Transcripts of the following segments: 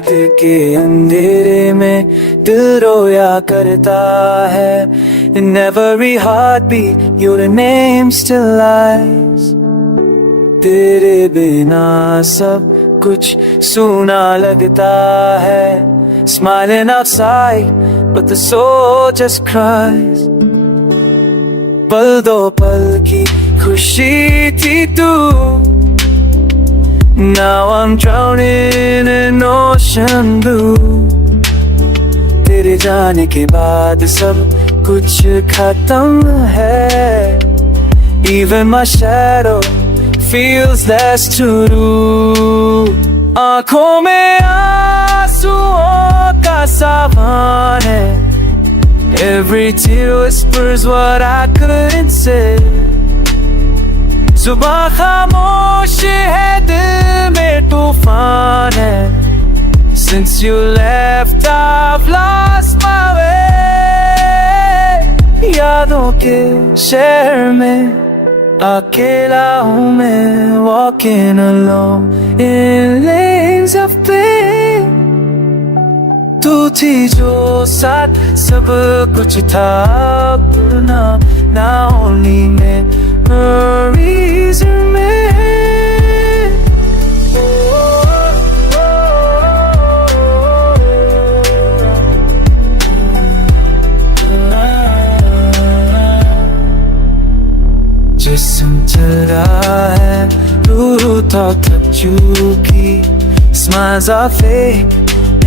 रात के अंधेरे में दिल रोया करता है. In every heartbeat your name still lies. तेरे बिना सब कुछ सूना लगता है. Smiling outside but the soul just cries. पल दो पल की खुशी थी तू. Now I'm drowning in ocean blue. तेरे जाने के बाद सब कुछ खत्म है. Even my shadow feels less true. आँखों में आंसुओं का सावन है. Every tear whispers what I couldn't say. सुबह खामोश है दिल में तूफान है. Since you left I've lost my way. यादों के शहर में अकेला हूँ मैं. Walking alone in lanes of pain. तू थी जो साथ सब कुछ था. अपना now only memories remain. जिस्म चल रहा है रूह तो थक चुकी. Smiles are fake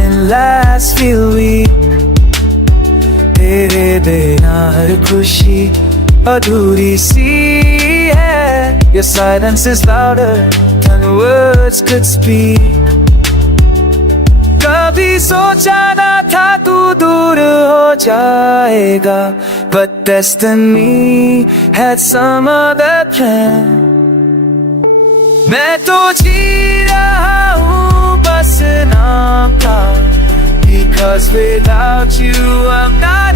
and lies feel weak. तेरे बिना हर खुशी अधूरी सी है. Your silence is louder than words could speak. कभी सोचा ना था तू दूर हो जाएगा. But destiny had some other plan. मैं तो जी रहा हूँ बस नाम का. Because without you I'm not